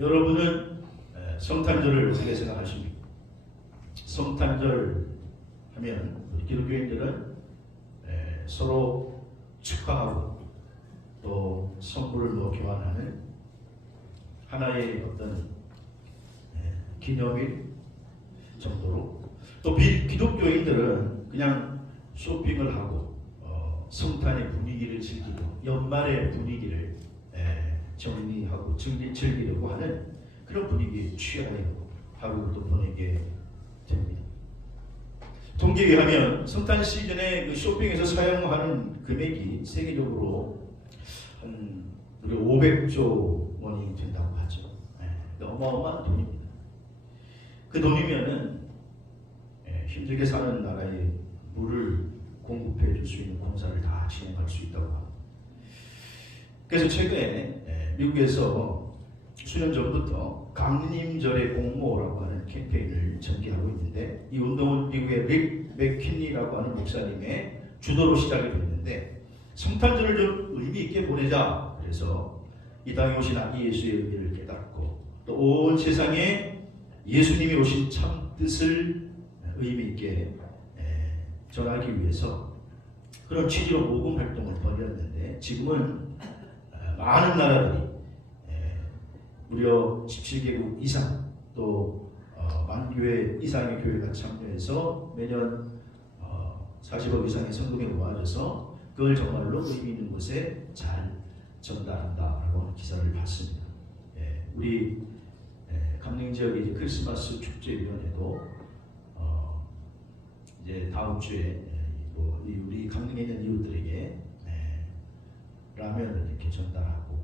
여러분은 성탄절을 어떻게 생각하십니까? 성탄절 하면 우리 기독교인들은 서로 축하하고 또 선물을 교환하는 하나의 어떤 기념일 정도로, 또 기독교인들은 그냥 쇼핑을 하고 성탄의 분위기를 즐기고 연말의 분위기를 정리하고 즐기려고 하는 그런 분위기에 취하여 하루를 또 보내게 됩니다. 통계에 의하면 성탄 시즌에 그 쇼핑에서 사용하는 금액이 세계적으로 한 우리 500조 원이 된다고 하죠. 어마어마한 돈입니다. 그 돈이면은 힘들게 사는 나라에 물을 공급해 줄 수 있는 공사를 다 진행할 수 있다고 합니다. 그래서 최근에 미국에서 수년 전부터 강림절의 공모라고 하는 캠페인을 전개하고 있는데, 이 운동은 미국의 릭 맥킨리라고 하는 목사님의 주도로 시작이 됐는데, 성탄절을 좀 의미 있게 보내자. 그래서 이 땅에 오신 아기 예수의 의미를 깨닫고 또 온 세상에 예수님이 오신 참 뜻을 의미 있게 전하기 위해서 그런 취지로 모금 활동을 벌였는데, 지금은 많은 나라들이 무려 17개국 이상 또 만 교회 이상의 교회가 참여해서 매년 40억 이상의 성금이 모아져서 그걸 정말로 의미 있는 곳에 잘 전달한다라고 하는 기사를 봤습니다. 우리 강릉 지역의 이제 크리스마스 축제위원회도 이제 다음 주에 우리 강릉에 있는 이웃들에게 라면을 이렇게 전달하고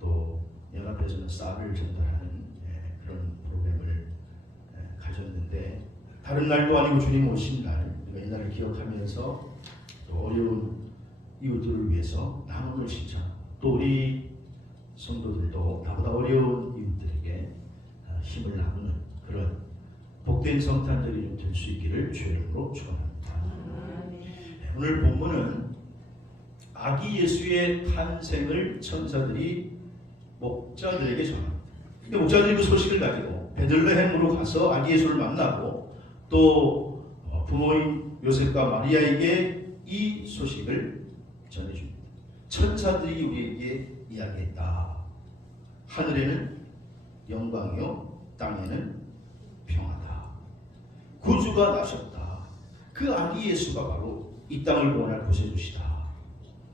또 연합회에서는 쌀을 전달하는 그런 프로그램을 가졌는데, 다른 날도 아니고 주님 오신 날 우리가 이 날을 기억하면서 또 어려운 이웃들을 위해서 나눔을 신청하고, 또 우리 성도들도 나보다 어려운 이웃들에게 힘을 나누는 그런 복된 성탄절이 될 수 있기를 주의 이름으로 축원합니다. 오늘 본문은 아기 예수의 탄생을 천사들이 목자들에게 전합니다. 목자들이 그 소식을 가지고 베들레헴으로 가서 아기 예수를 만나고 또 부모인 요셉과 마리아에게 이 소식을 전해줍니다. 천사들이 우리에게 이야기했다. 하늘에는 영광이요 땅에는 평화다. 구주가 나셨다. 그 아기 예수가 바로 이 땅을 구원할 구세주시다.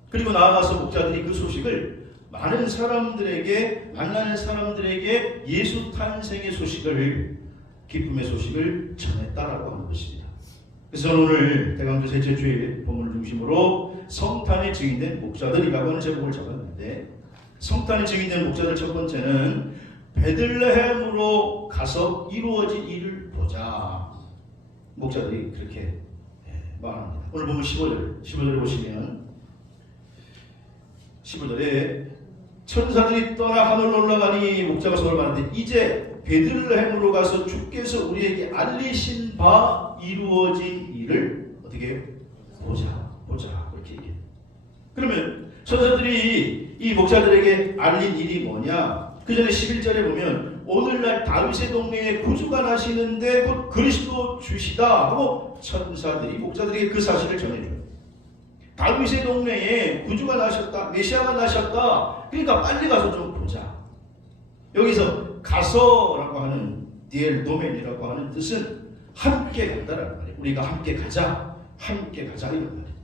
그리고 나아가서 목자들이 그 소식을 많은 사람들에게, 만나는 사람들에게 예수 탄생의 소식을, 기쁨의 소식을 전했다라고 하는 것입니다. 그래서 오늘 대강조 셋째 주일 본문을 중심으로 성탄의 증인된 목자들이라고 하는 제목을 잡았는데, 성탄의 증인된 목자들 첫 번째는 베들레헴으로 가서 이루어진 일을 보자. 목자들이 그렇게 말합니다. 오늘 보면 15절에 보시면 15절에 천사들이 떠나 하늘로 올라가니 목자가 서로 말하는데, 이제 베들레헴으로 가서 주께서 우리에게 알리신 바 이루어진 일을 어떻게 보자 이렇게 얘기해요. 그러면 천사들이 이 목자들에게 알린 일이 뭐냐? 그 전에 11절에 보면 오늘날 다윗의 동네에 구주가 나시는데 곧 그리스도 주시다 하고 천사들이 목자들에게 그 사실을 전해줘요. 다윗의 동네에 구주가 나셨다, 메시아가 나셨다. 그러니까 빨리 가서 좀 보자. 여기서 가서라고 하는 디엘 도멘이라고 하는 뜻은 함께 간다라는 말이에요. 우리가 함께 가자 이런 말이에요.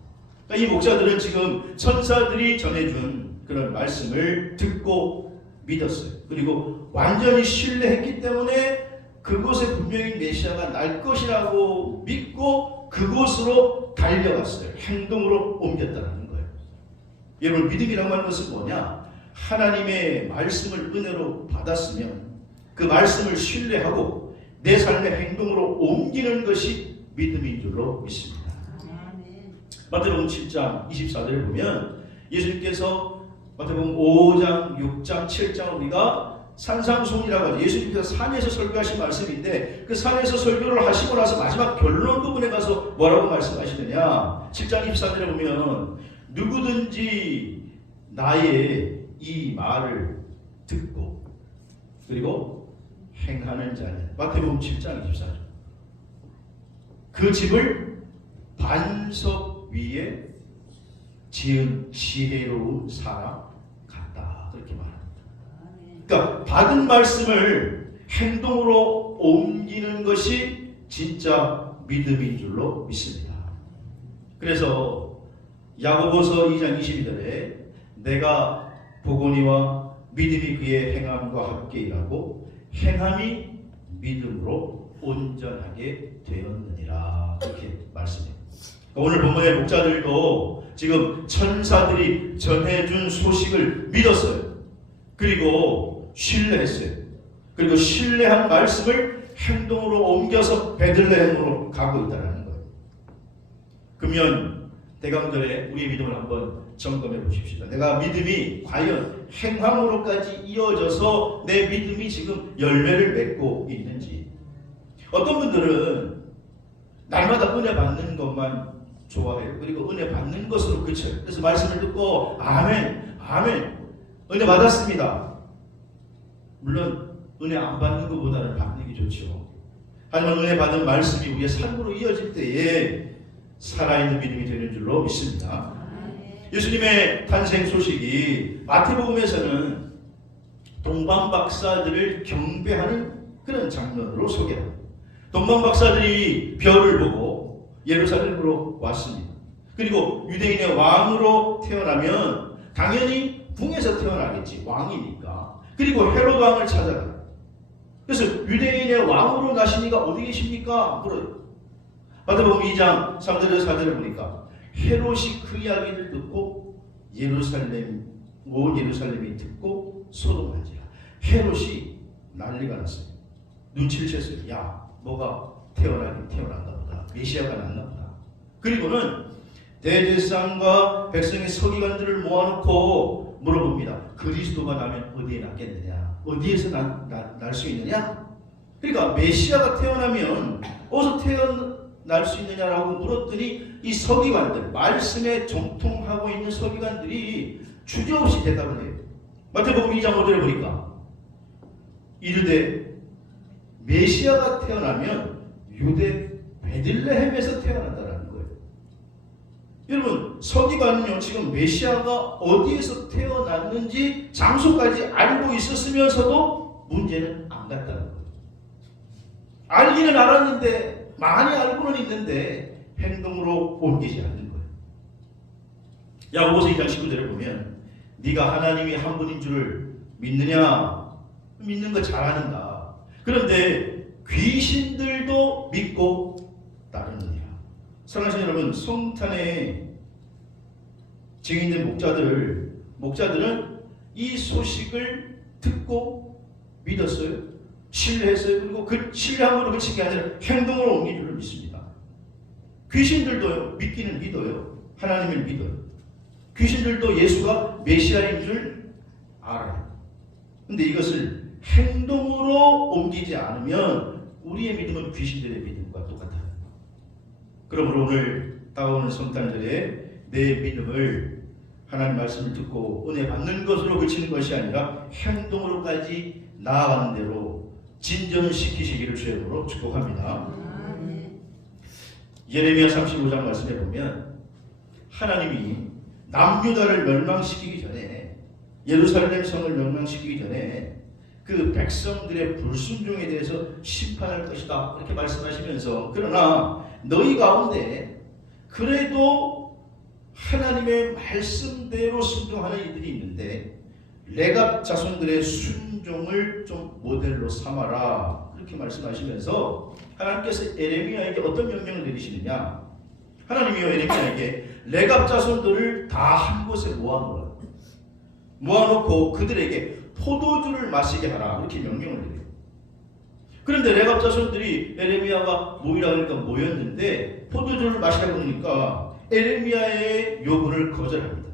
그러니까 이 목자들은 지금 천사들이 전해준 그런 말씀을 듣고 믿었어요. 그리고 완전히 신뢰했기 때문에 그곳에 분명히 메시아가 날 것이라고 믿고 그곳으로 달려갔어요. 행동으로 옮겼다는 거예요. 여러분, 믿음이라고 하는 것은 뭐냐? 하나님의 말씀을 은혜로 받았으면 그 말씀을 신뢰하고 내 삶의 행동으로 옮기는 것이 믿음인 줄로 믿습니다. 마태복음 7장 24절에 보면 예수님께서 마태복음 5장, 6장, 7장 우리가 산상송이라고 하죠. 예수님께서 산에서 설교하신 말씀인데 그 산에서 설교를 하시고 나서 마지막 결론 부분에 가서 뭐라고 말씀하시느냐? 7장 24절에 보면 누구든지 나의 이 말을 듣고 그리고 행하는 자는 마태복음 7장 24절 그 집을 반석 위에 지은 지혜로운 사람 같다 그렇게 말합니다. 그러니까 받은 말씀을 행동으로 옮기는 것이 진짜 믿음인 줄로 믿습니다. 그래서 야고보서 2장 22절에 내가 보거니와 믿음이 그의 행함과 함께 일하고 행함이 믿음으로 온전하게 되었느니라 이렇게 말씀해요. 오늘 본문의 목자들도 지금 천사들이 전해준 소식을 믿었어요. 그리고 신뢰했어요. 그리고 신뢰한 말씀을 행동으로 옮겨서 베들레헴으로 가고 있다는 거예요. 그러면 대강절에 우리의 믿음을 한번 점검해 보십시다. 내가 믿음이 과연 행함으로까지 이어져서 내 믿음이 지금 열매를 맺고 있는지. 어떤 분들은 날마다 은혜 받는 것만 좋아해요. 그리고 은혜 받는 것으로 그쳐요. 그래서 말씀을 듣고 아멘, 아멘, 은혜 받았습니다. 물론 은혜 안 받는 것보다는 받는 게 좋죠. 하지만 은혜 받은 말씀이 우리의 삶으로 이어질 때에 살아있는 믿음이 되는 줄로 믿습니다. 예수님의 탄생 소식이 마태복음에서는 동방 박사들을 경배하는 그런 장면으로 소개합니다. 동방 박사들이 별을 보고 예루살렘으로 왔습니다. 그리고 유대인의 왕으로 태어나면 당연히 궁에서 태어나겠지, 왕이니까. 그리고 헤롯 왕을 찾아가요. 그래서 유대인의 왕으로 나시니가 어디 계십니까? 물어요. 마태복음 2장 3절에서 4절을 보니까 헤롯이 그 이야기를 듣고 온 예루살렘이 듣고 소동하지라. 헤롯이 난리가 났어요. 눈치를 챘어요. 야, 뭐가 태어난가 보다. 메시아가 났나 보다. 그리고는 대제사장과 백성의 서기관들을 모아놓고 물어봅니다. 그리스도가 나면 어디에 낳겠느냐? 어디에서 날 수 있느냐? 그러니까 메시아가 태어나면 어디서 태어날 수 있느냐라고 물었더니 이 서기관들, 말씀에 정통하고 있는 서기관들이 주저없이 대답을 해요. 마태복음 2장 5절에 보니까 이르되 메시아가 태어나면 유대 베들레헴에서 태어난다라는 거예요. 여러분, 서기관은요 지금 메시아가 어디에서 태어났는지 장소까지 알고 있었으면서도 문제는 안 갔다는 거예요. 알기는 알았는데, 많이 알고는 있는데 행동으로 옮기지 않는 거예요. 야고보서 2장 19절에 보면 네가 하나님이 한 분인 줄을 믿느냐? 믿는 거 잘하는가? 그런데 귀신들도 믿고 따르느니라. 사랑하시는 여러분, 성탄에 증인된 목자들은 이 소식을 듣고 믿었어요. 신뢰했어요. 그리고 그 신뢰함으로 그친 게 아니라 행동으로 옮긴 줄을 믿습니다. 귀신들도요, 믿기는 믿어요. 하나님을 믿어요. 귀신들도 예수가 메시아인 줄 알아요. 근데 이것을 행동으로 옮기지 않으면 우리의 믿음은 귀신들의 믿음과 똑같아요. 그러므로 오늘 다가오는 성탄절에 내 믿음을 하나님 말씀을 듣고 은혜 받는 것으로 그치는 것이 아니라 행동으로까지 나아가는 대로 진전시키시기를 주의 이름으로 축복합니다. 예레미야 35장 말씀에 보면 하나님이 남유다를 멸망시키기 전에, 예루살렘 성을 멸망시키기 전에 그 백성들의 불순종에 대해서 심판할 것이다 이렇게 말씀하시면서, 그러나 너희 가운데 그래도 하나님의 말씀대로 순종하는 이들이 있는데 레갑 자손들의 순종을 좀 모델로 삼아라 이렇게 말씀하시면서 하나님께서 에레미야에게 어떤 명령을 내리시느냐. 하나님이요 에레미야에게 레갑 자손들을 다 한 곳에 모아놓고 그들에게 포도주를 마시게 하라 이렇게 명령을 내려요. 그런데 레갑 자손들이 에레미야가 모이라 그러니까 모였는데 포도주를 마시라고 그러니까 에레미야의 요구를 거절합니다.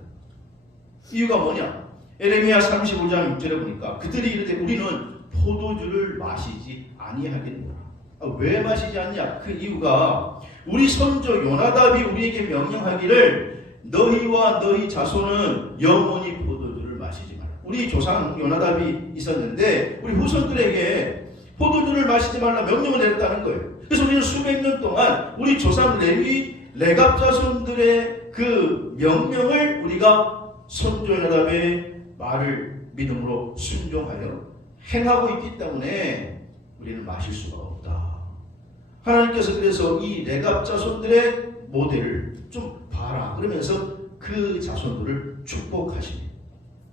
이유가 뭐냐? 에레미야 35장 6절에 보니까 그들이 이르되 우리는 포도주를 마시지 아니하겠노라. 왜 마시지 않냐? 그 이유가 우리 선조 요나답이 우리에게 명령하기를 너희와 너희 자손은 영원히 포도주를 마시지 마라. 우리 조상 요나답이 있었는데 우리 후손들에게 포도주를 마시지 말라 명령을 내렸다는 거예요. 그래서 우리는 수백 년 동안 우리 조상 레갑 자손들의 그 명령을 우리가 선조 요나답의 말을 믿음으로 순종하여 행하고 있기 때문에 우리는 마실 수가 없다. 하나님께서 그래서 이 레갑 자손들의 모델을 좀 봐라 그러면서 그 자손들을 축복하시니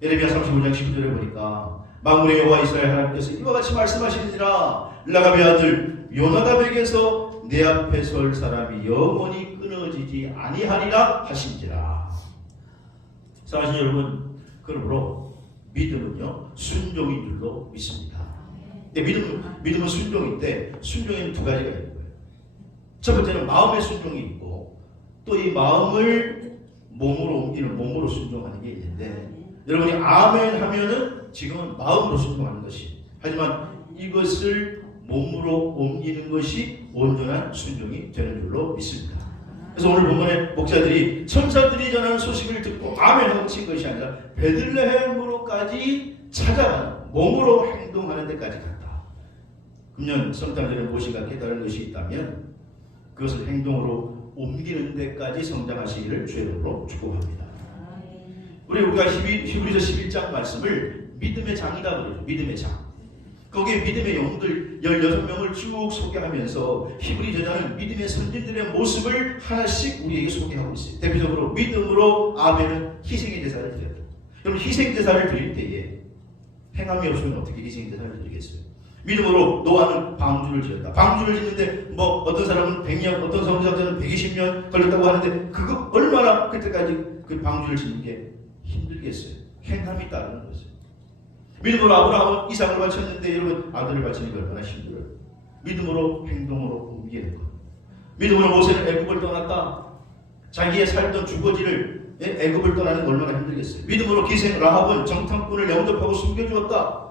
예레미야 35장 19절에 보니까 만군의 여호와 이스라엘 하나님께서 이와 같이 말씀하시니라 레갑의 아들 요나답에게서 내 앞에 설 사람이 영원히 끊어지지 아니하리라 하신지라. 사실 여러분, 그러므로 믿음은요 순종인 줄로 믿습니다. 믿음은 순종인데 순종에는 두 가지가 있는 거예요. 첫 번째는 마음의 순종이 있고 또 이 마음을 몸으로 옮기는 몸으로 순종하는 게 있는데 여러분이 아멘 하면은 지금은 마음으로 순종하는 것이 하지만 이것을 몸으로 옮기는 것이 온전한 순종이 되는 줄로 믿습니다. 그래서 오늘 본문에 목자들이 천사들이 전하는 소식을 듣고 아멘하고 친 것이 아니라 베들레헴으로까지 찾아가는 몸으로 행동하는 데까지 갔다. 금년 성탄절에 무엇인가 깨달은 것이 있다면 그것을 행동으로 옮기는 데까지 성장하시기를 주의 이름으로 축복합니다. 우리가 히브리서 11장 말씀을 믿음의 장이다 그러죠. 믿음의 장. 거기에 믿음의 영웅들 16명을 쭉 소개하면서 히브리 저자는 믿음의 선진들의 모습을 하나씩 우리에게 소개하고 있어요. 대표적으로 믿음으로 아벨은 희생의 제사를 드렸다. 여러분 희생 제사를 드릴 때에 행함이 없으면 어떻게 희생 제사를 드리겠어요? 믿음으로 노아는 방주를 지었다. 방주를 짓는데 뭐 어떤 사람은 100년, 어떤 성경자는 120년 걸렸다고 하는데 그거 얼마나 그때까지 그 방주를 짓는 게 힘들겠어요. 행함이 따르는 거죠. 믿음으로 아브라함은 이삭을 바쳤는데 여러분 아들을 바치는 게 얼마나 힘들어요. 믿음으로 행동으로 옮기는 것. 믿음으로 모세는 애굽을 떠났다. 자기의 살던 주거지를 애굽을 떠나는 게 얼마나 힘들겠어요. 믿음으로 기생 라합은 정탐꾼을 영접하고 숨겨주었다.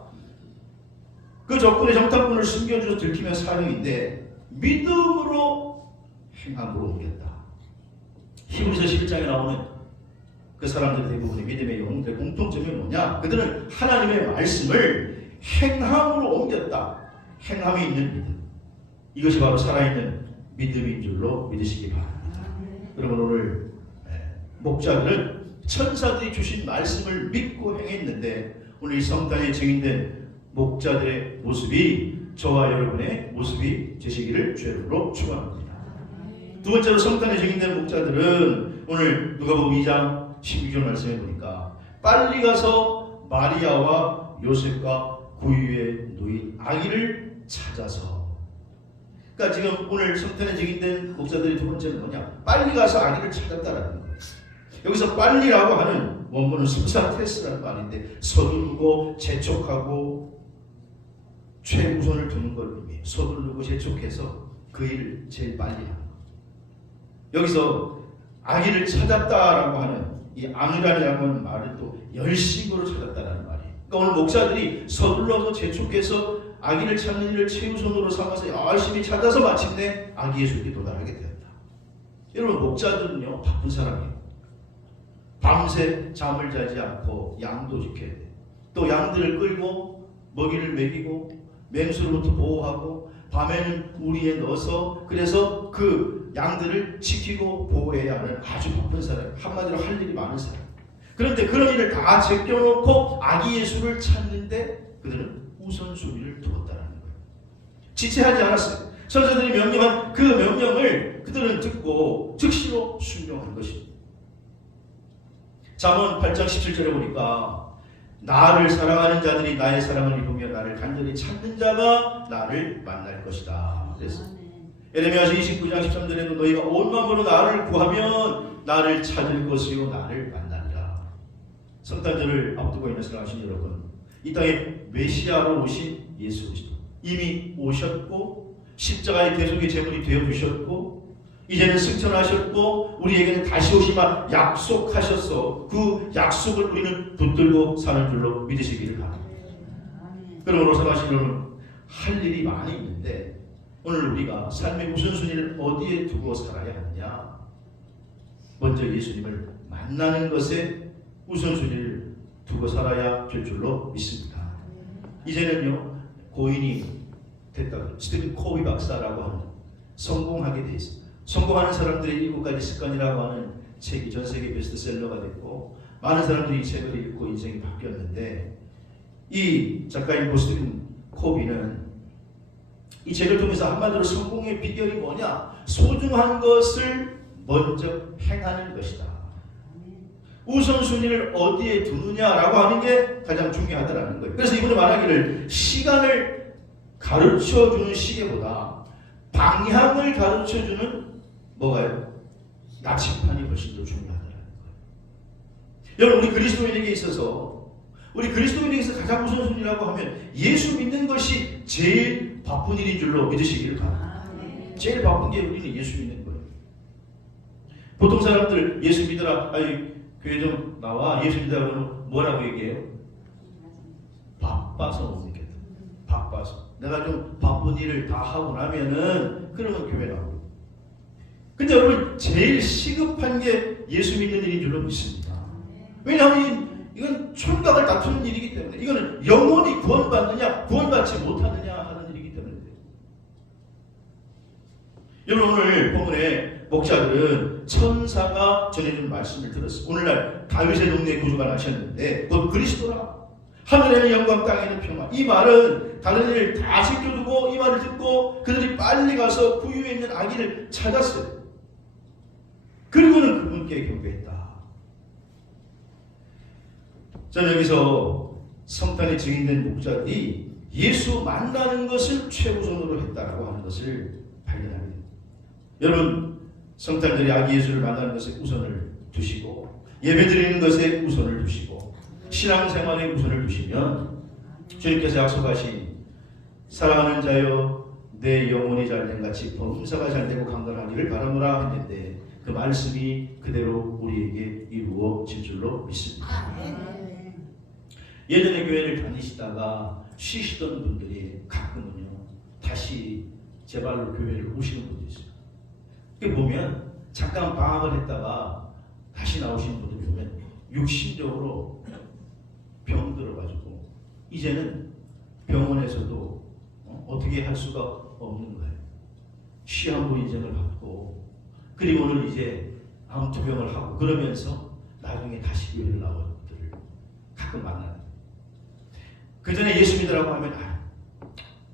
그 적군의 정탐꾼을 숨겨줘서 들키면 사형인데 믿음으로 행함으로 옮겼다. 히브리서 11장에 나오는 그 사람들 대부분의 믿음의 영웅들의 공통점이 뭐냐? 그들은 하나님의 말씀을 행함으로 옮겼다. 행함이 있는 믿음. 이것이 바로 살아있는 믿음인 줄로 믿으시기 바랍니다. 여러분 오늘 목자들은 천사들이 주신 말씀을 믿고 행했는데 오늘 이 성탄에 증인된 목자들의 모습이 저와 여러분의 모습이 되시기를 주로 축원합니다. 두 번째로 성탄에 증인된 목자들은 오늘 누가복음 2장 12절 말씀해 보니까 빨리 가서 마리아와 요셉과 구유에 놓인 아기를 찾아서 그러니까 지금 오늘 성탄에 증인된 목사들의 두 번째는 뭐냐? 빨리 가서 아기를 찾았다라는 거예요. 여기서 빨리라고 하는 원문은 스파테스라는 말인데 서두르고 재촉하고 최우선을 두는 걸 의미해요. 서두르고 재촉해서 그 일을 제일 빨리 하는 거예요. 여기서 아기를 찾았다라고 하는 이 아미란이라는 말은 또 열심으로 찾았다라는 말이에요. 그러니까 오늘 목사들이 서둘러서 재촉해서 아기를 찾는 일을 최우선으로 삼아서 열심히 찾아서 마침내 아기 예수께 도달하게 되었다. 여러분 목자들은요 바쁜 사람이에요. 밤새 잠을 자지 않고 양도 지켜야 돼요. 또 양들을 끌고 먹이를 먹이고 맹수로부터 보호하고 밤에는 우리에 넣어서 그래서 그 양들을 지키고 보호해야 하는 아주 바쁜 사람, 한마디로 할 일이 많은 사람. 그런데 그런 일을 다 제껴놓고 아기 예수를 찾는데 그들은 우선순위를 두었다는 거예요. 지체하지 않았어요. 선사들이 명령한 그 명령을 그들은 듣고 즉시로 순종한 것입니다. 잠언 8장 17절에 보니까 나를 사랑하는 자들이 나의 사랑을 입으며 나를 간절히 찾는 자가 나를 만날 것이다. 그랬어요. 예레미야서 29장 13절에도 너희가 온 마음으로 나를 구하면 나를 찾을 것이요 나를 만나리라. 성탄절을 앞두고 있는 사랑하신 여러분, 이 땅에 메시아로 오신 예수 그리스도 이미 오셨고 십자가의 대속의 제물이 되어주셨고 이제는 승천하셨고 우리에게는 다시 오시마 약속하셨어. 그 약속을 우리는 붙들고 사는 줄로 믿으시기를 바랍니다. 그러므로 사랑하신 여러분, 할 일이 많이 있는데 오늘 우리가 삶의 우선순위를 어디에 두고 살아야 하느냐? 먼저 예수님을 만나는 것에 우선순위를 두고 살아야 될 줄로 믿습니다. 이제는요 고인이 됐다고 스티븐 코비 박사라고 하는 성공하게 돼 있어요. 성공하는 사람들의 7가지 습관이라고 하는 책이 전 세계 베스트셀러가 됐고 많은 사람들이 이 책을 읽고 인생이 바뀌었는데 이 작가인 스티븐 코비는 이 책을 통해서 한마디로 성공의 비결이 뭐냐? 소중한 것을 먼저 행하는 것이다. 우선순위를 어디에 두느냐라고 하는 게 가장 중요하다는 거예요. 그래서 이분이 말하기를 시간을 가르쳐주는 시계보다 방향을 가르쳐주는 뭐가요? 나침판이 훨씬 더 중요하다는 거예요. 여러분 우리 그리스도인에게 있어서 가장 우선순위라고 하면 예수 믿는 것이 제일 바쁜 일인 줄로 믿으시기를 바랍니다. 제일 바쁜 게 우리는 예수 믿는 거예요. 보통 사람들 예수 믿으라, 아니 교회 좀 나와 예수 믿으라 그러면 뭐라고 얘기해요? 바빠서 못 믿겠다. 바빠서. 내가 좀 바쁜 일을 다 하고 나면은 그러면 교회 나오고. 근데 여러분 제일 시급한 게 예수 믿는 일인 줄로 믿습니다. 왜냐하면 이건 총각을 다투는 일이기 때문에 이거는 영원히 구원받느냐 구원받지 못하느냐 하는 일이기 때문에 여러분 오늘 본문에 목자들은 천사가 전해준 말씀을 들었어요. 오늘날 다윗의 동네에 구주가 나셨는데 곧 그리스도라. 하늘에는 영광 땅에는 평화. 이 말은 다른 일을 다 지켜두고 이 말을 듣고 그들이 빨리 가서 부유에 있는 아기를 찾았어요. 그리고는 그분께 경배했다. 저는 여기서 성탄에 증인된 목자들이 예수 만나는 것을 최우선으로 했다라고 하는 것을 발견하게 됩니다. 여러분 성탄절에 아기 예수를 만나는 것에 우선을 두시고 예배드리는 것에 우선을 두시고 신앙생활에 우선을 두시면 주님께서 약속하신 사랑하는 자여 내 영혼이 잘된 같이 범사가 잘되고 강건하기를 바라노라 했는데 그 말씀이 그대로 우리에게 이루어질 줄로 믿습니다. 예전에 교회를 다니시다가 쉬시던 분들이 가끔은요 다시 제발로 교회를 오시는 분도 있어요. 이게 보면 잠깐 방학을 했다가 다시 나오시는 분들 보면 육신적으로 병 들어가지고 이제는 병원에서도 어떻게 할 수가 없는 거예요. 시한부 인증을 받고 그리고는 이제 암투병을 하고 그러면서 나중에 다시 교회를 나오는 분들을 가끔 만나요. 그 전에 예수 믿으라고 하면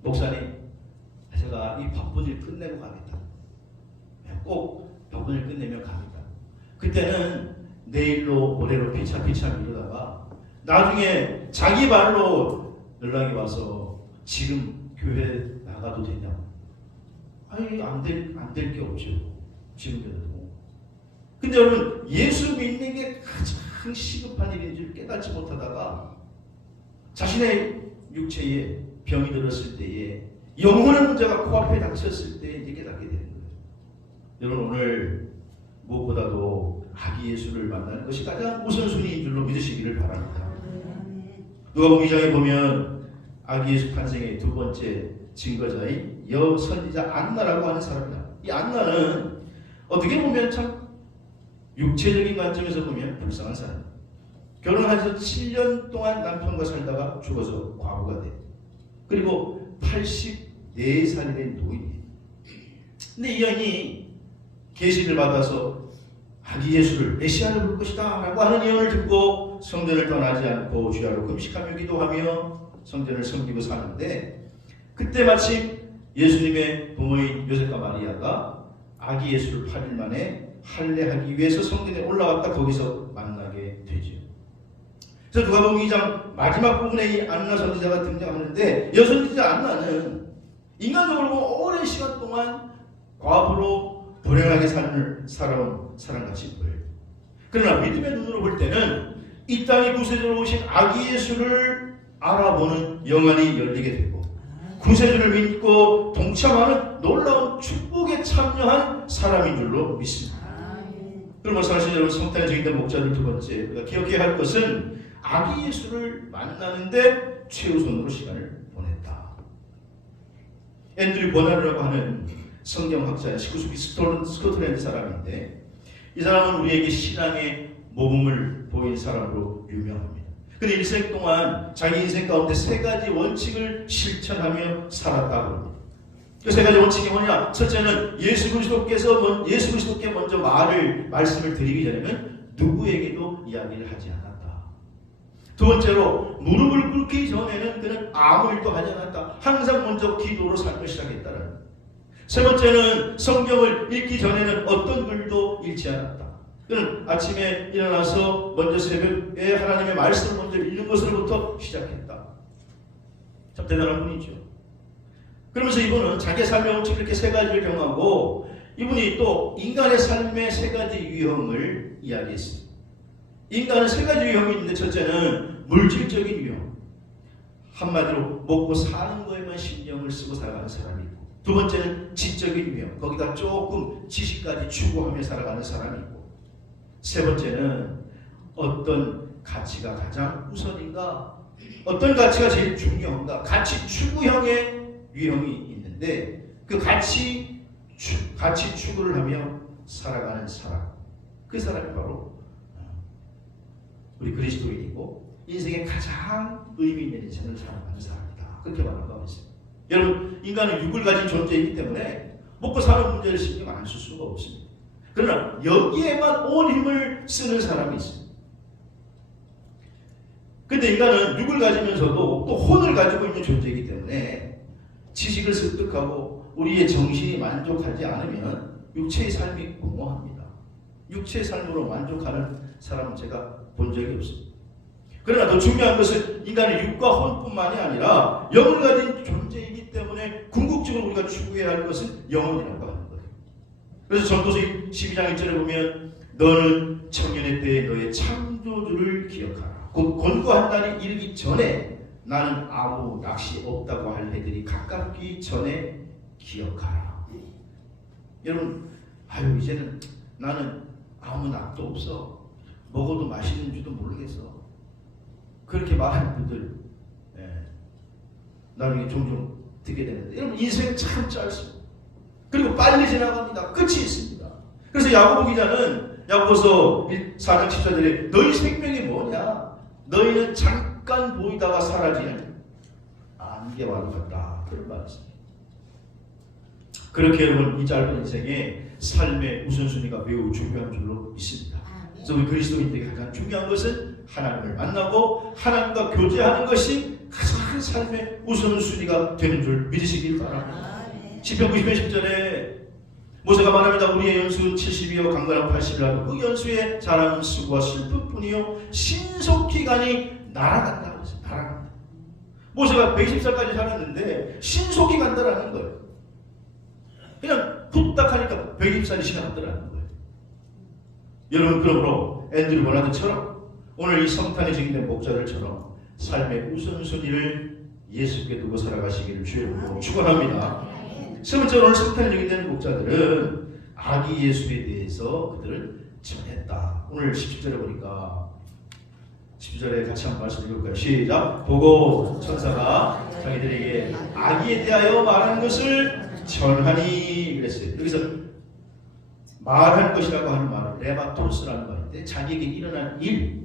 목사님 제가 이 바쁜 일 끝내고 가겠다. 꼭 바쁜 일 끝내면 갑니다. 그때는 내일로 모레로 피차 미루다가 나중에 자기 말로 연락이 와서 지금 교회 나가도 되냐고. 아니 안 될 게 없죠. 지금이라도. 근데 여러분 예수 믿는 게 가장 시급한 일인 줄 깨닫지 못하다가 자신의 육체에 병이 들었을 때에 영혼의 문제가 코앞에 닥쳤을 때 이제 깨닫게 되는 거예요. 여러분 오늘 무엇보다도 아기 예수를 만나는 것이 가장 우선순위인 줄로 믿으시기를 바랍니다. 누가복음 2장에 보면 아기 예수 탄생의 두 번째 증거자인 여선지자 안나라고 하는 사람이다. 이 안나는 어떻게 보면 참 육체적인 관점에서 보면 불쌍한 사람. 결혼해서 7년 동안 남편과 살다가 죽어서 과부가 돼. 그리고 84살이 된 노인이에요. 근데 이 여인이 계시를 받아서 아기 예수를 메시아를 부를 것이다 라고 하는 예언을 듣고 성전을 떠나지 않고 주야로 금식하며 기도하며 성전을 섬기고 사는데 그때 마침 예수님의 부모인 요셉과 마리아가 아기 예수를 8일 만에 할례하기 위해서 성전에 올라갔다 거기서 만나게 되죠. 그래서 누가복음 2장 마지막 부분에 이 안나 선지자가 등장하는데 여선지자 안나는 인간적으로 보면 오랜 시간 동안 과부로 불행하게 살아온 사람같이 보여요. 그러나 믿음의 눈으로 볼 때는 이 땅에 구세주로 오신 아기 예수를 알아보는 영안이 열리게 되고 구세주를 믿고 동참하는 놀라운 축복에 참여한 사람인 줄로 믿습니다. 그러면 사실 여러분 성탄에 적용된 목자들 두 번째 우리가 기억해야 할 것은 아기 예수를 만나는데 최우선으로 시간을 보냈다. 앤드류 버나르라고 하는 성경학자의 19세기 스코틀랜드 사람인데 이 사람은 우리에게 신앙의 모범을 보인 사람으로 유명합니다. 그는 일생 동안 자기 인생 가운데 세 가지 원칙을 실천하며 살았다고 합니다. 그 세 가지 원칙이 뭐냐? 첫째는 예수 그리스도께 먼저 말씀을 드리기 전에는 누구에게도 이야기를 하지 않았다. 두 번째로 무릎을 꿇기 전에는 그는 아무 일도 하지 않았다. 항상 먼저 기도로 삶을 시작했다는 거예요. 세 번째는 성경을 읽기 전에는 어떤 글도 읽지 않았다. 그는 아침에 일어나서 먼저 새벽에 하나님의 말씀을 먼저 읽는 것으로부터 시작했다. 참 대단한 분이죠. 그러면서 이분은 자기의 삶의 원칙 이렇게 세 가지를 경험하고 이분이 또 인간의 삶의 세 가지 유형을 이야기했습니다. 인간은 세 가지 유형이 있는데 첫째는 물질적인 유형. 한마디로 먹고 사는 거에만 신경을 쓰고 살아가는 사람이 있고, 두 번째는 지적인 유형. 거기다 조금 지식까지 추구하며 살아가는 사람이 있고, 세 번째는 어떤 가치가 가장 우선인가, 어떤 가치가 제일 중요한가, 가치 추구형의 유형이 있는데 그 가치 추구를 하며 살아가는 사람, 그 사람이 바로 우리 그리스도인이고 인생의 가장 의미 있는 인생을 살아가는 사람이다. 그렇게 말하고 있습니다. 여러분, 인간은 육을 가진 존재이기 때문에 먹고 사는 문제를 신경 안 쓸 수가 없습니다. 그러나 여기에만 온 힘을 쓰는 사람이 있습니다. 근데 인간은 육을 가지면서도 또 혼을 가지고 있는 존재이기 때문에 지식을 습득하고 우리의 정신이 만족하지 않으면 육체의 삶이 공허합니다. 육체의 삶으로 만족하는 사람은 제가 본 적이 없습니다. 그러나 더 중요한 것은 인간의 육과 혼뿐만이 아니라 영을 가진 존재이기 때문에 궁극적으로 우리가 추구해야 할 것은 영혼이라고 하는 거예요. 그래서 전도서 12장 1절에 보면 너는 청년의 때에 너의 창조주를 기억하라. 곧 권고한 날이 이르기 전에 나는 아무 낚시 없다고 할 해들이 가깝기 전에 기억하라. 여러분, 이제는 나는 아무 낙도 없어. 먹어도 맛있는 줄도 모르겠어. 그렇게 말하는 분들 나중에 종종 듣게 되는데, 여러분, 인생 참 짧습니다. 그리고 빨리 지나갑니다. 끝이 있습니다. 그래서 야고보 기자는 야고보서 4장 14절에 너희 생명이 뭐냐? 너희는 잠깐 보이다가 사라지는 안개와도 같다. 그런 말이 있습니다. 그렇게 여러분, 이 짧은 인생에 삶의 우선순위가 매우 중요한 줄로 믿습니다. 그래서 우리 그리스도인들이 가장 중요한 것은 하나님을 만나고 하나님과 교제하는 것이 가장 삶의 우선순위가 되는 줄 믿으시길 바랍니다. 시편 90편 10절에 모세가 말합니다. 우리의 연수는 70이요 강건한 80이라도 그 연수의 자랑은 수고와 슬픔뿐이요 신속히간이 날아간다. 날아간다. 모세가 120살까지 살았는데 신속히 간다라는 거예요. 그냥 후딱 하니까 120살이 지나갔다라는 거예요. 여러분, 그러므로 앤드류 버나드처럼 오늘 이 성탄에 증인된 목자들처럼 삶의 우선순위를 예수께 두고 살아가시기를 주의 이름으로 축원합니다. 세 번째로 오늘 성탄에 증인된 목자들은 아기 예수에 대해서 그들을 전했다. 오늘 17절에 보니까 17절에 같이 한번 말씀 읽을까요? 시작! 보고 천사가 자기들에게 아기에 대하여 말하는 것을 전하니 그랬어요. 여기서 말할 것이라고 하는 말은 레마토스라는 말인데 자기에게 일어난 일,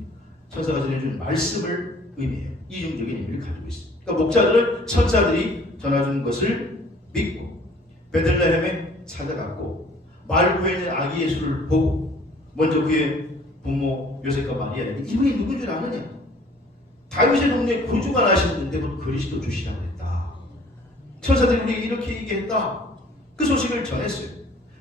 천사가 전해준 말씀을 의미해요. 이중적인 의미를 가지고 있습니다. 그러니까 목자들은 천사들이 전해준 것을 믿고 베들레헴에 찾아갔고 말구에 있는 아기 예수를 보고 먼저 그의 부모 요셉과 마리아에게 이분이 누군 줄 아느냐? 다윗의 동네에 구주가 나셨는데 곧 그리스도 주시라고 했다. 천사들이 우리에게 이렇게 얘기했다. 그 소식을 전했어요.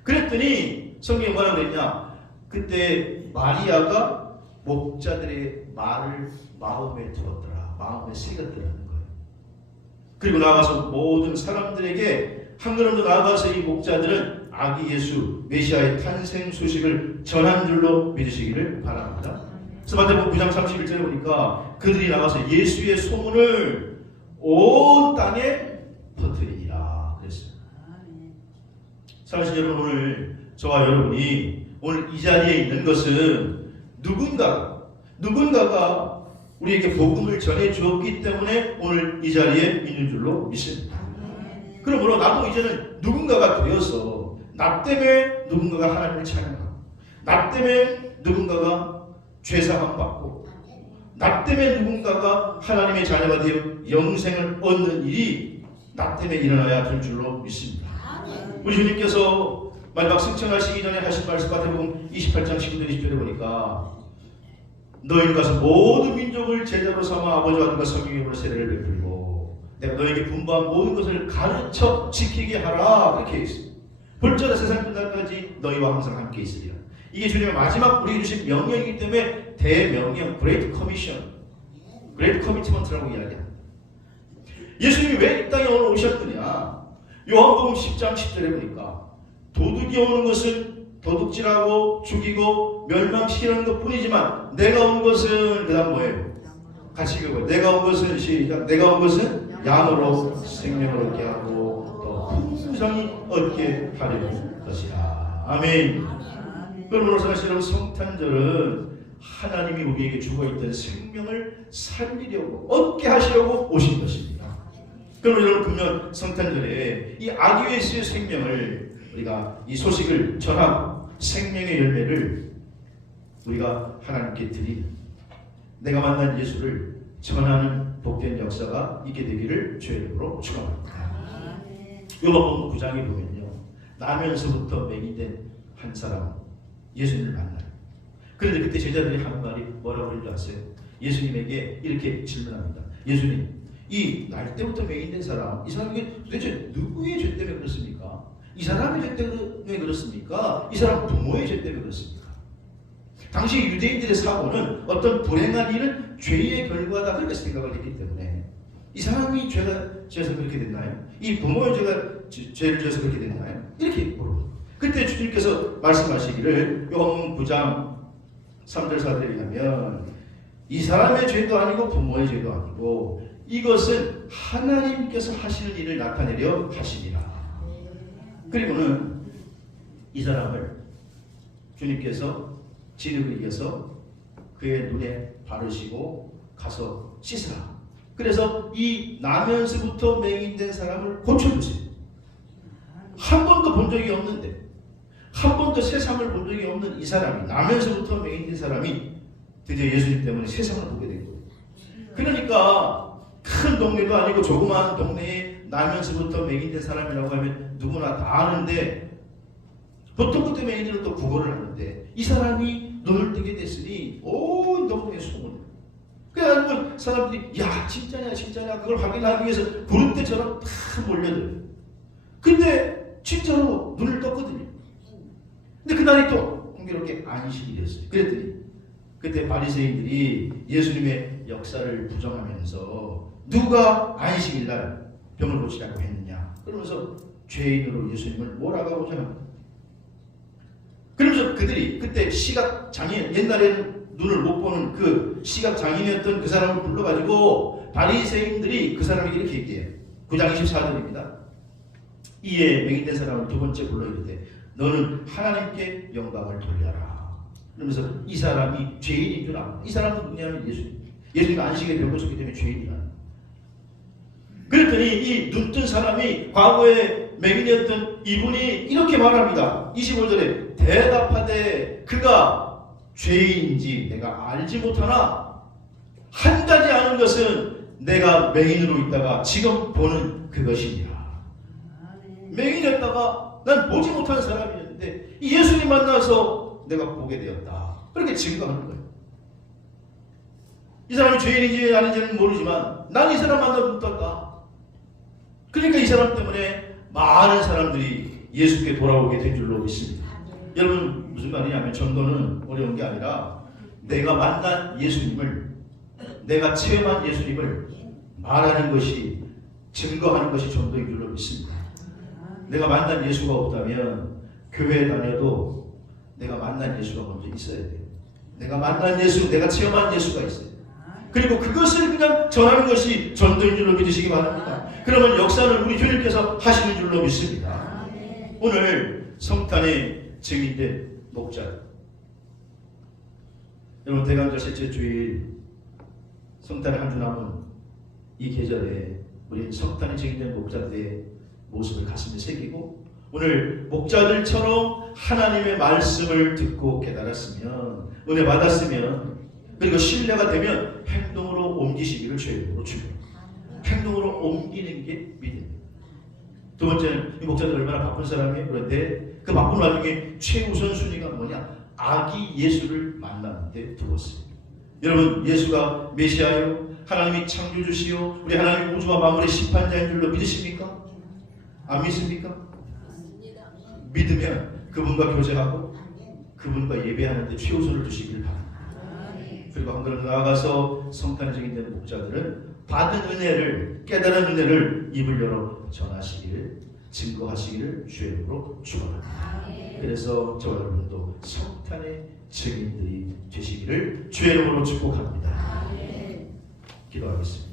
그랬더니 성경이 뭐라고 했냐? 그때 마리아가 목자들의 말을 마음에 들었더라. 마음에 새겼더라는 거예요. 그리고 나가서 모든 사람들에게 한 걸음 더 나아가서 이 목자들은 아기 예수 메시아의 탄생 소식을 전한 줄로 믿으시기를 바랍니다. 그래서 마태복음 9장 31절에 보니까 그들이 나가서 예수의 소문을 온 땅에 퍼뜨리니라 그랬어요. 사실 여러분, 오늘 저와 여러분이 오늘 이 자리에 있는 것은 누군가가 우리에게 복음을 전해 주었기 때문에 오늘 이 자리에 있는 줄로 믿습니다. 그러므로 나도 이제는 누군가가 되어서 나 때문에 누군가가 하나님을 찬양하고 나 때문에 누군가가 죄사함 받고 나 때문에 누군가가 하나님의 자녀가 되어 영생을 얻는 일이 나 때문에 일어나야 될 줄로 믿습니다. 우리 주님께서 마지막 승천하시기 전에 하신 말씀 마태복음 28장 19절 20절에 보니까 너희는 가서 모든 민족을 제자로 삼아 아버지와 아들과 성령의 이름으로 세례를 베풀고 내가 너에게 분부한 모든 것을 가르쳐 지키게 하라. 그렇게 했습니다. 볼지어다 세상 끝날까지 너희와 항상 함께 있으리라. 이게 주님의 마지막 우리에게 주신 명령이기 때문에 대명령, 그레이트 커미션, 그레이트 커미트먼트라고 이야기합니다. 예수님이 왜 이 땅에 오늘 오셨느냐? 요한복음 10장 10절에 보니까 도둑이 오는 것은 도둑질하고 죽이고 멸망시키는 것뿐이지만 내가 온 것은 그 다음 뭐예요? 같이 읽어봐요. 내가 온 것은 시작. 내가 온 것은 양으로 생명을 얻게 하고 또 풍성히 얻게 하려는 것이라. 아멘. 그러므로 사실은 성탄절은 하나님이 우리에게 주고 있던 생명을 살리려고 얻게 하시려고 오신 것입니다. 그러므로 여러분 금년 성탄절에 이 아기 예수의 생명을 우리가 이 소식을 전하고 생명의 열매를 우리가 하나님께 드리는 내가 만난 예수를 전하는 복된 역사가 있게 되기를 주의 이름으로 축원합니다. 요한복음 9장에 보면요, 나면서부터 맹인된 한 사람 예수님을 만나요. 그런데 그때 제자들이 하는 말이 뭐라고 그러는지 아세요? 예수님에게 이렇게 질문합니다. 예수님, 이 날 때부터 맹인된 사람, 이 사람이 도대체 누구의 죄 때문에 그렇습니까? 이 사람의 죄 때문에 그렇습니까? 이 사람 부모의 죄 때문에 그렇습니까? 당시 유대인들의 사고는 어떤 불행한 일은 죄의 결과다 그렇게 생각을 했기 때문에 이 사람이 죄가 지어서 그렇게 됐나요? 이 부모의 죄를 지어서 그렇게 됐나요? 이렇게 물어요. 그때 주님께서 말씀하시기를 요한복음 9장 3절 4절에 의하면 이 사람의 죄도 아니고 부모의 죄도 아니고 이것은 하나님께서 하시는 일을 나타내려 하시니라. 그리고는 이 사람을 주님께서 진흙을 이어서 그의 눈에 바르시고 가서 씻으라. 그래서 이 나면서부터 맹인된 사람을 고쳐주세요. 한 번도 본 적이 없는데, 한 번도 세상을 본 적이 없는 이 사람이, 나면서부터 맹인된 사람이 드디어 예수님 때문에 세상을 보게 된 거예요. 그러니까 큰 동네도 아니고 조그마한 동네에 나면서부터 맹인된 사람이라고 하면 누구나 다 아는데, 보통 그때 맹인들은 또 국어를 하는데 이 사람이 눈을 뜨게 됐으니 온 동네에 소문을. 그래가지고 사람들이 야 진짜냐 진짜냐 그걸 확인하기 위해서 부를 때처럼 다 몰려들어요. 근데 진짜로 눈을 떴거든요. 근데 그날이 또 공교롭게 안식이 됐어요. 그랬더니 그때 바리새인들이 예수님의 역사를 부정하면서 누가 안식일날 병을 고치라고 했느냐 그러면서 죄인으로 예수님을 몰아가고자 합니다. 그러면서 그들이 그때 시각장애인, 옛날에는 눈을 못 보는 그 시각장애인이었던 그 사람을 불러가지고 바리새인들이 그 사람에게 이렇게 얘기해요. 9장 24절입니다. 이에 맹인된 사람을 두 번째 불러 이르되 너는 하나님께 영광을 돌려라. 그러면서 이 사람이 죄인인 줄 압니다. 이 사람은 누구냐면 예수님. 예수님 안식에 병 고쳤기 때문에 죄인이라. 그랬더니 이 눈뜬 사람이 과거에 맹인이었던 이분이 이렇게 말합니다. 25절에 대답하되 그가 죄인인지 내가 알지 못하나 한 가지 아는 것은 내가 맹인으로 있다가 지금 보는 그것이니라. 맹인이었다가 난 보지 못하는 사람이었는데 이 예수님 만나서 내가 보게 되었다. 그렇게 증거하는 거예요. 이 사람이 죄인인지 아닌지는 모르지만 난 이 사람 만나서 눈 떴다. 그러니까 이 사람 때문에 많은 사람들이 예수께 돌아오게 된 줄로 믿습니다. 여러분 무슨 말이냐면 전도는 어려운 게 아니라 내가 만난 예수님을, 내가 체험한 예수님을 말하는 것이, 증거하는 것이 전도인 줄로 믿습니다. 내가 만난 예수가 없다면 교회에 다녀도 내가 만난 예수가 먼저 있어야 돼요. 내가 만난 예수, 내가 체험한 예수가 있어요. 그리고 그것을 그냥 전하는 것이 전도인 줄로 믿으시기 바랍니다. 그러면 역사는 우리 주님께서 하시는 줄로 믿습니다. 오늘 성탄의 증인된 목자, 여러분 대강절 셋째 주일 성탄의 한 주 남은 이 계절에 우리 성탄의 증인된 목자들의 모습을 가슴에 새기고 오늘 목자들처럼 하나님의 말씀을 듣고 깨달았으면, 은혜 받았으면 그리고 신뢰가 되면 행동으로 옮기시기를 주의 이름으로 축복합니다. 행동으로 옮기는 게 믿음입니다. 두 번째는 이 목사들 얼마나 바쁜 사람이에요. 그런데 그 바쁜 와중에 최우선 순위가 뭐냐? 아기 예수를 만나는데 두었습니다. 여러분, 예수가 메시아요, 하나님이 창조주시요, 우리 하나님 우주와 만물의 심판자인 줄로 믿으십니까? 안 믿습니까? 믿으면 그분과 교제하고 그분과 예배하는데 최우선을 두시기를 바랍니다. 그리고 한 걸음 나아가서 성탄절이 되는 목자들은 받은 은혜를, 깨달은 은혜를 입을 열어 전하시기를, 증거하시기를 주의 이름으로 축원합니다. 그래서 저와 여러분도 성탄의 증인들이 되시기를 주의 이름으로 축복합니다. 기도하겠습니다.